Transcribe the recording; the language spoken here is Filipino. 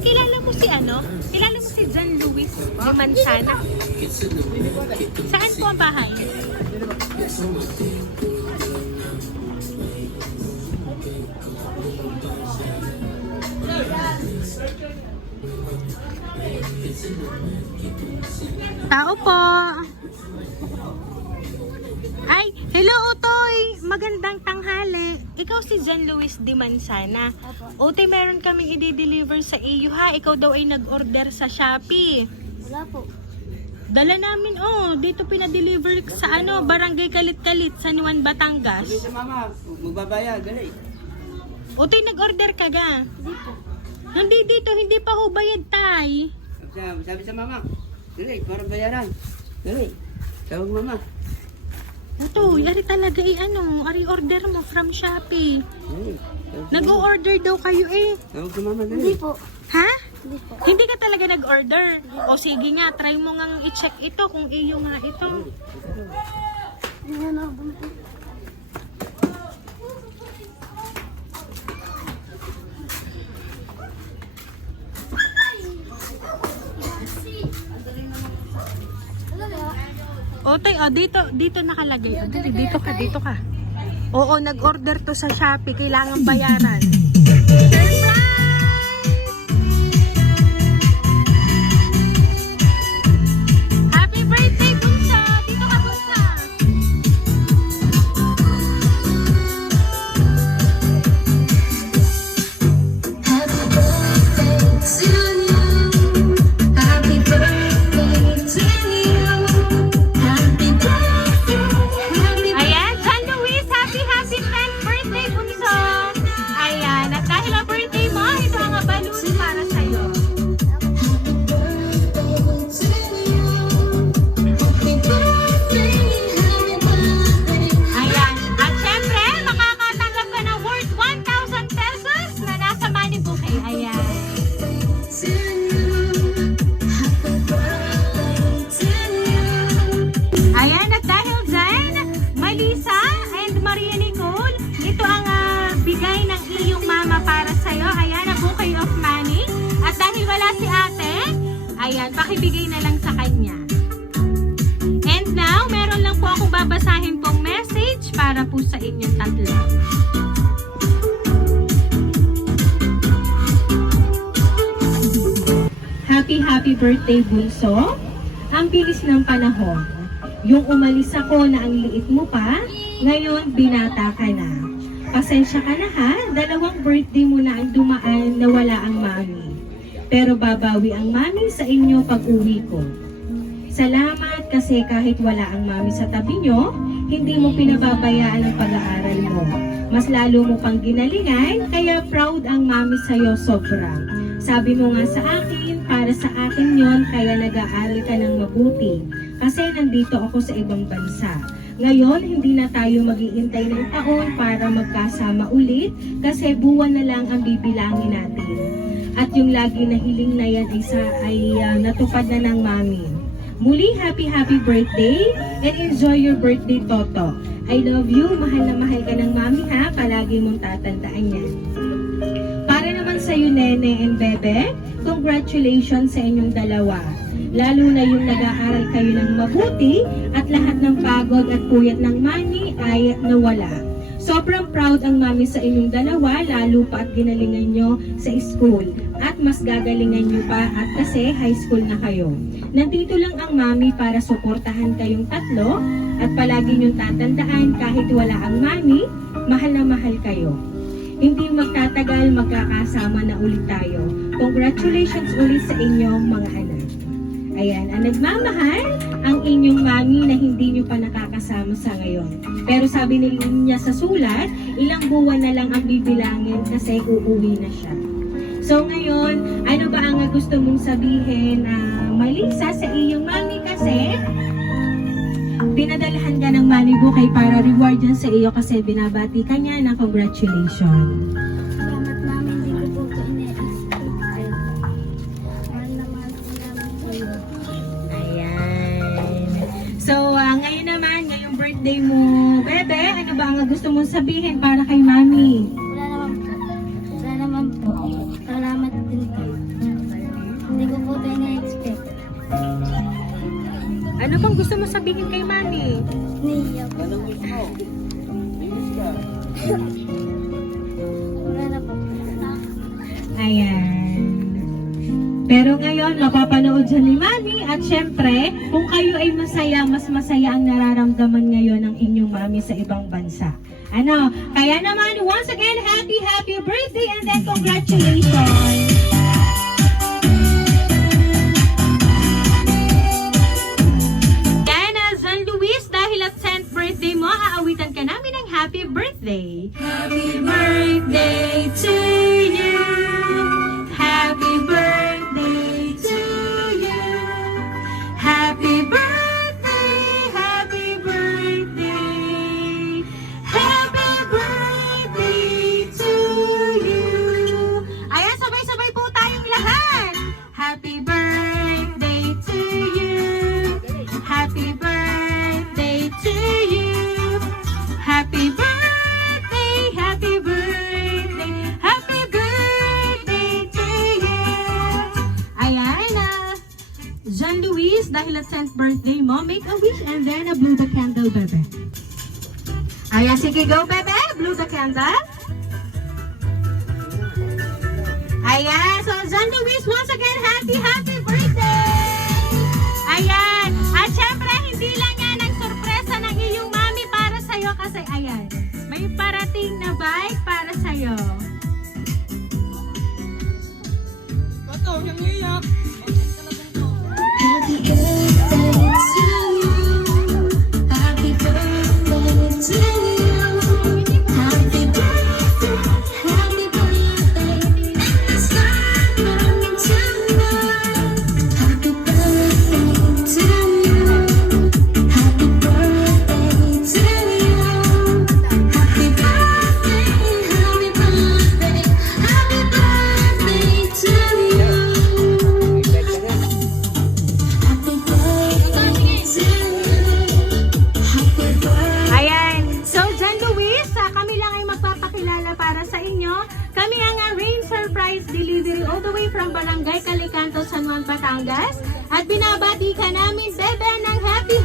kilala mo si ano? Kilala mo si John Luis de Manzana? Saan po ang bahay? Tao po. Ay, hello Utoy. Magandang tanghali. Ikaw si John Luis de Manzana. Utoy, meron kaming i-deliver sa iyo ha. Ikaw daw ay nag-order sa Shopee. Wala po. Dala namin dito pinadeliver sa Barangay Kalit-Kalit, San Juan, Batangas. Sabi sa mama, magbabayad, dali. Utoy, nag-order ka ga? Hindi po. Hindi dito, hindi pa ho bayad tay. Sabi sa mama, dali, para bayaran. Dali, tawag mama. Utoy, ari talaga ari order mo from Shopee. Dali, Nag-o-order daw kayo eh. tawag sa mama, Hindi dali. po. Ha? Hindi po. Hindi ka talaga nag-order. O sige nga, try mo ngang i-check ito kung iyo nga ito. Hindi na po. O tay, dito nakalagay. Dito ka. Oo, nag-order to sa Shopee. Kailangan bayaran. Happy birthday, Bunso! Dito ka, Bunso! Happy birthday to you. Happy birthday to you. Happy birthday. Happy Ayan, John Luis, happy 10th birthday, Bunso! Ayan, at dahil ang birthday mo, ito ang balloon para sa'yo. birthday to you. Happy birthday. Happy birthday. Ayan, at syempre, makakatanggap ka ng worth 1,000 pesos na nasa money bouquet. Ayan. To you. Happy birthday to you. Ayan, at dahil dyan, Melissa and Maria Nicole, ito ang bigay ng iyong mama para sa'yo. Ayan, ang bouquet of money. At dahil wala si ate, ayan, pakibigay na lang sa kanya. And now, meron lang po akong babasahin pong message para po sa inyong tatlo. Happy birthday, Bunso. Ang bilis ng panahon. Yung umalis ako na ang liit mo pa, ngayon binata ka na. Pasensya ka na ha, 2 birthday mo na ang dumaan na wala ang mami. Pero babawi ang mami sa inyo pag uwi ko. Salamat kasi kahit wala ang mami sa tabi nyo, hindi mo pinababayaan ang pag-aaral mo. Mas lalo mo pang ginalingan, kaya proud ang mami sa'yo sobra. Sabi mo nga sa akin, para sa akin yon, kaya nag-aaral ka ng mabuti. Kasi nandito ako sa ibang bansa. Ngayon, hindi na tayo mag-iintay ng taon para magkasama ulit kasi buwan na lang ang bibilangin natin. At yung lagi na hiling na yan ay natupad na ng mami. Muli, happy birthday and enjoy your birthday, Toto. I love you, mahal na mahal ka ng mami ha, palagi mong tatandaan yan. Para naman sa'yo, Nene and Bebe, congratulations sa inyong dalawa. Lalo na yung nag-aaral kayo ng mabuti at lahat ng pagod at puyat ng mami ay nawala. Sobrang proud ang mami sa inyong dalawa, lalo pa at ginalingan nyo sa school. At mas gagalingan nyo pa at kasi high school na kayo. Nandito lang ang mami para suportahan kayong tatlo at palagi nyong tatandaan kahit wala ang mami, mahal na mahal kayo. Hindi magtatagal, magkakasama na ulit tayo. Congratulations ulit sa inyong mga anak. Ayan, ang nagmamahal, ang inyong mami na hindi nyo pa nakakasama sa ngayon. Pero sabi niya sa sulat, ilang buwan na lang ang bibilangin kasi uuwi na siya. So ngayon, ano ba ang gusto mong sabihin, Melissa, sa iyong mami kasi pinadalahan ka ng money bouquet para reward yan sa iyo kasi binabati ka niya ng congratulations. Salamat namin. Hindi ko po ito ina-expect. Mahal na mahal ko namin kayo. Ayan. So, ngayon naman, ngayong birthday mo, Bebe, ano ba ang gusto mong sabihin para kay mami? Wala naman po. Wala naman po. Salamat din kayo. Ano bang gusto mo sabihin kay Mami? Niya po. Anong wish mo? English ka. Wala na po. Ayan. Pero ngayon, mapapanood siya ni Mami at syempre, kung kayo ay masaya, mas masaya ang nararamdaman ngayon ng inyong Mami sa ibang bansa. Ano? Kaya naman, once again, happy birthday and then congratulations! Diana San Luis, dahil at 10th birthday mo, aawitan ka namin ng happy birthday. Happy birthday to you. Happy birthday to you. Happy birthday, happy birthday. Happy birthday to you. Ayan, sabay-sabay po tayong lahat. Happy birthday to you. Happy birthday to you. Happy birthday, happy birthday, happy birthday to you. Ayan Jean Luis, dahil at 10th birthday mo, make a wish and then blow the candle, bebe. Ayan, sige, go, bebe. Blow the candle. Ayan, so Jean Luis, once again, happy birthday! Ayan, at syempre, hindi lang yan ang sorpresa ng iyong mami para sa'yo kasi ayan, may parating na bike para sa'yo. Happy birthday to you. Happy birthday to you. Happy birthday, happy birthday. It's coming tonight. Happy birthday to you. Happy birthday to you. Happy birthday, happy birthday, happy birthday to you. Happy birthday to you. Happy birthday. Ayan, so Jean Luis, kami lang ay magpapakilala para sa inyo. Kami ang Rain Surprise Delivery all the way from Barangay Calicanto, San Juan, Batangas. At binabati ka namin, bebe, ng happy